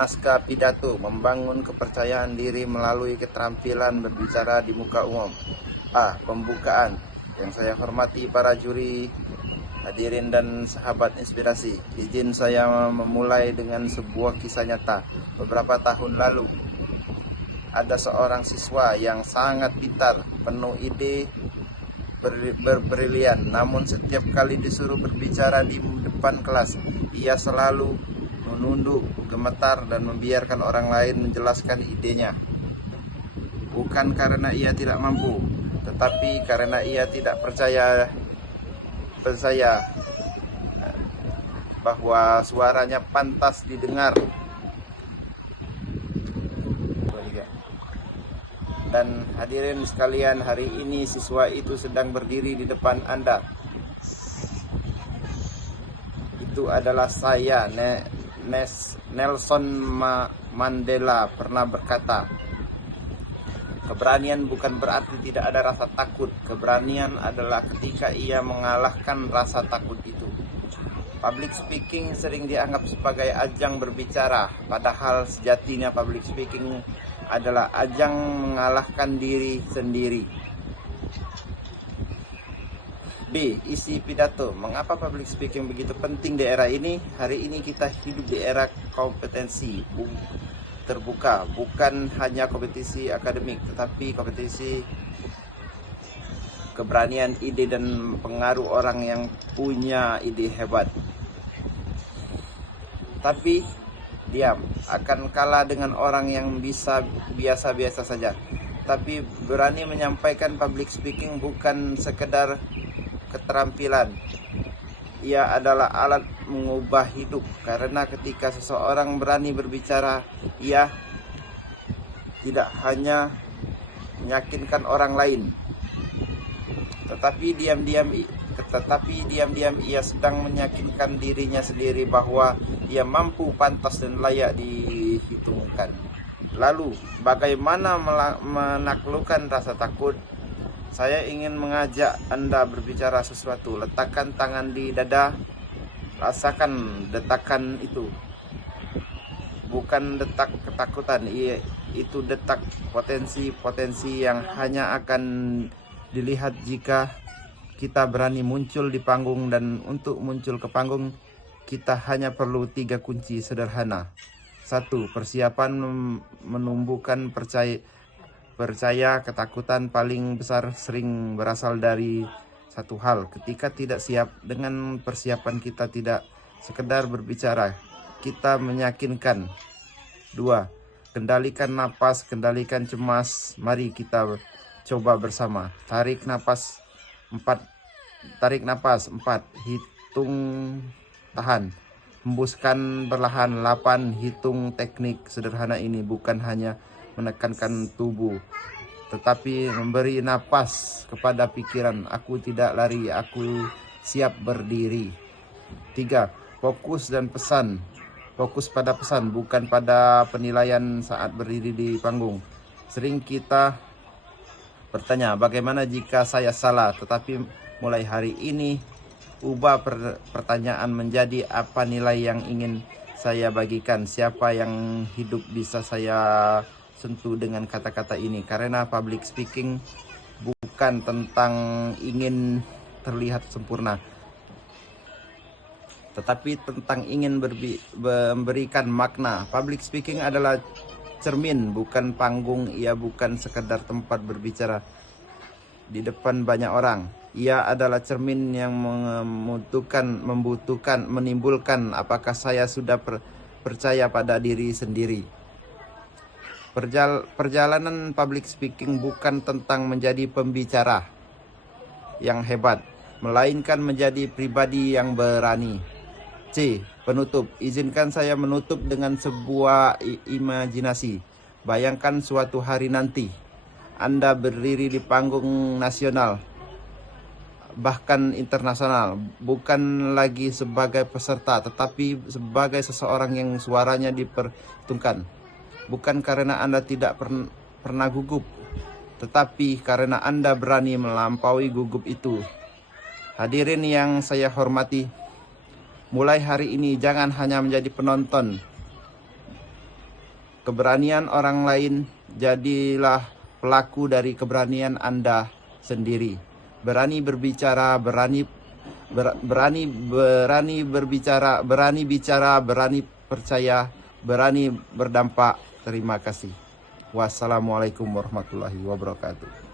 Naskah pidato membangun kepercayaan diri melalui keterampilan berbicara di muka umum. A. Pembukaan. Yang saya hormati para juri, hadirin dan sahabat inspirasi, izin saya memulai dengan sebuah kisah nyata. Beberapa tahun lalu, ada seorang siswa yang sangat pintar, penuh ide, berbrilian. Namun setiap kali disuruh berbicara di depan kelas, ia selalu menunduk, gemetar, dan membiarkan orang lain menjelaskan idenya. Bukan karena ia tidak mampu, tetapi karena ia tidak percaya bahwa suaranya pantas didengar. Dan hadirin sekalian, hari ini siswa itu sedang berdiri di depan Anda. Itu adalah saya. Nelson Mandela pernah berkata, keberanian bukan berarti tidak ada rasa takut. Keberanian adalah ketika ia mengalahkan rasa takut itu. Public speaking sering dianggap sebagai ajang berbicara, padahal sejatinya public speaking adalah ajang mengalahkan diri sendiri. B. Isi pidato. Mengapa public speaking begitu penting di era ini? Hari ini kita hidup di era kompetensi terbuka, bukan hanya kompetisi akademik, tetapi kompetisi keberanian ide dan pengaruh orang yang punya ide hebat. Tapi diam, akan kalah dengan orang yang bisa biasa-biasa saja. Tapi berani menyampaikan public speaking bukan sekedar keterampilan. Ia adalah alat mengubah hidup, karena ketika seseorang berani berbicara, ia tidak hanya meyakinkan orang lain, tetapi diam-diam ia sedang meyakinkan dirinya sendiri bahwa ia mampu, pantas, dan layak dihitungkan. Lalu, bagaimana menaklukkan rasa takut? Saya ingin mengajak Anda berbicara sesuatu. Letakkan tangan di dada, rasakan detakan itu. Bukan detak ketakutan, itu detak potensi yang hanya akan dilihat jika kita berani muncul di panggung. Dan untuk muncul ke panggung, kita hanya perlu 3 kunci sederhana. 1. Persiapan menumbuhkan percaya. Ketakutan paling besar sering berasal dari satu hal. Ketika tidak siap, dengan persiapan kita tidak sekedar berbicara, kita meyakinkan. 2. Kendalikan napas, kendalikan cemas. Mari kita coba bersama. Tarik napas 4. Hitung, tahan. Hembuskan perlahan 8. Hitung. Teknik sederhana ini bukan hanya menekankan tubuh, tetapi memberi napas kepada pikiran. Aku tidak lari, aku siap berdiri. 3. Fokus dan pesan. Fokus pada pesan, bukan pada penilaian saat berdiri di panggung. Sering kita bertanya, bagaimana jika saya salah? Tetapi mulai hari ini, ubah pertanyaan menjadi, apa nilai yang ingin saya bagikan? Siapa yang hidup bisa saya sentuh dengan kata-kata ini? Karena public speaking bukan tentang ingin terlihat sempurna, tetapi tentang ingin memberikan makna. Public speaking adalah cermin, bukan panggung. Ia bukan sekedar tempat berbicara di depan banyak orang. Ia adalah cermin yang menimbulkan apakah saya sudah percaya pada diri sendiri. Perjalanan public speaking bukan tentang menjadi pembicara yang hebat, melainkan menjadi pribadi yang berani. C. Penutup. Izinkan saya menutup dengan sebuah imajinasi. Bayangkan suatu hari nanti Anda berdiri di panggung nasional, bahkan internasional, bukan lagi sebagai peserta, tetapi sebagai seseorang yang suaranya diperhitungkan. Bukan karena Anda tidak pernah gugup, tetapi karena Anda berani melampaui gugup itu. Hadirin yang saya hormati, mulai hari ini jangan hanya menjadi penonton, keberanian orang lain, jadilah pelaku dari keberanian Anda sendiri. Berani berbicara, berani berbicara, berani bicara, berani percaya, berani berdampak. Terima kasih. Wassalamualaikum warahmatullahi wabarakatuh.